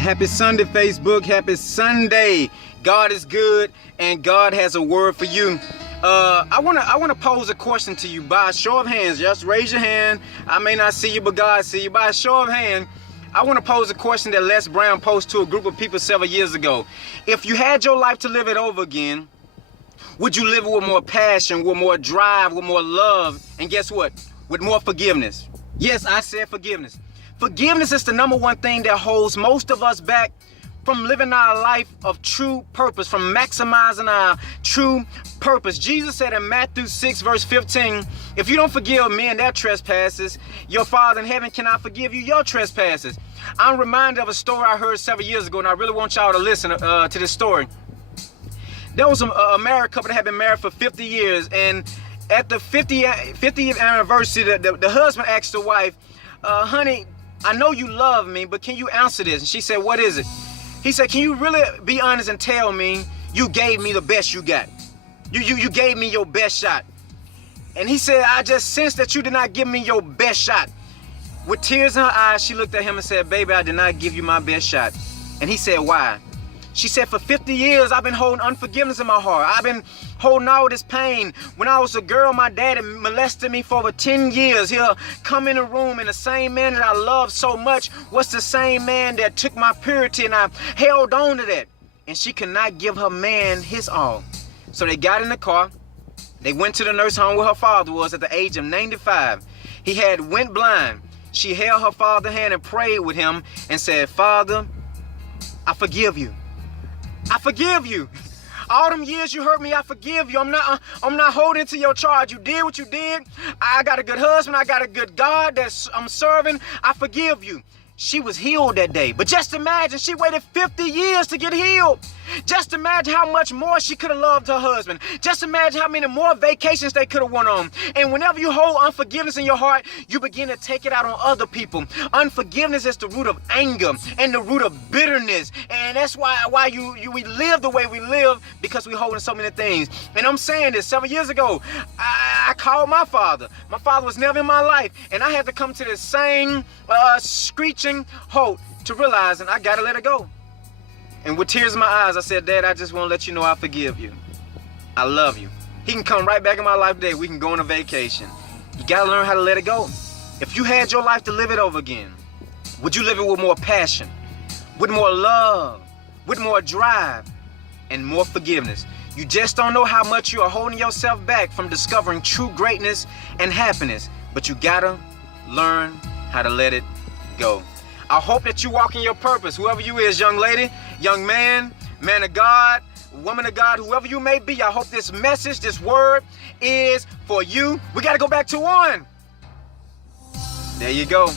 Happy Sunday, Facebook. Happy Sunday. God is good and God has a word for you. I wanna pose a question to you by a show of hands. Just raise your hand. I may not see you, but God see you. By a show of hands, I want to pose a question that Les Brown posed to a group of people several years ago. If you had your life to live it over again, would you live it with more passion, with more drive, with more love, and guess what? With more forgiveness? Yes, I said forgiveness. Forgiveness is the number one thing that holds most of us back from living our life of true purpose, from maximizing our true purpose. Jesus said in Matthew 6 verse 15, if you don't forgive men their trespasses, your Father in heaven cannot forgive you your trespasses. I'm reminded of a story I heard several years ago, and I really want y'all to listen to this story. There was a married couple that had been married for 50 years, and at the 50th anniversary, the husband asked the wife, honey, I know you love me, but can you answer this? And she said, what is it? He said, can you really be honest and tell me you gave me the best you got? You gave me your best shot. And he said, I just sensed that you did not give me your best shot. With tears in her eyes, she looked at him and said, baby, I did not give you my best shot. And he said, why? She said, for 50 years, I've been holding unforgiveness in my heart. I've been holding all this pain. When I was a girl, my daddy molested me for over 10 years. He'll come in the room, and the same man that I loved so much was the same man that took my purity, and I held on to that. And she could not give her man his all. So they got in the car. They went to the nurse home where her father was at the age of 95. He had went blind. She held her father's hand and prayed with him and said, Father, I forgive you. I forgive you. All them years you hurt me, I forgive you. I'm not holding to your charge. You did what you did. I got a good husband. I got a good God that I'm serving. I forgive you. She was healed that day. But just imagine, she waited 50 years to get healed. Just imagine how much more she could have loved her husband. Just imagine how many more vacations they could have went on. And whenever you hold unforgiveness in your heart, you begin to take it out on other people. Unforgiveness is the root of anger and the root of bitterness. And that's why we live the way we live, because we holding so many things. And I'm saying this, several years ago, I called my father. My father was never in my life. And I had to come to this same screeching halt to realize, and I gotta let it go. And with tears in my eyes, I said, Dad, I just want to let you know I forgive you. I love you. He can come right back in my life today. We can go on a vacation. You got to learn how to let it go. If you had your life to live it over again, would you live it with more passion, with more love, with more drive, and more forgiveness? You just don't know how much you are holding yourself back from discovering true greatness and happiness, but you got to learn how to let it go. I hope that you walk in your purpose, whoever you is, young lady, young man, man of God, woman of God, whoever you may be. I hope this message, this word is for you. We got to go back to one. There you go.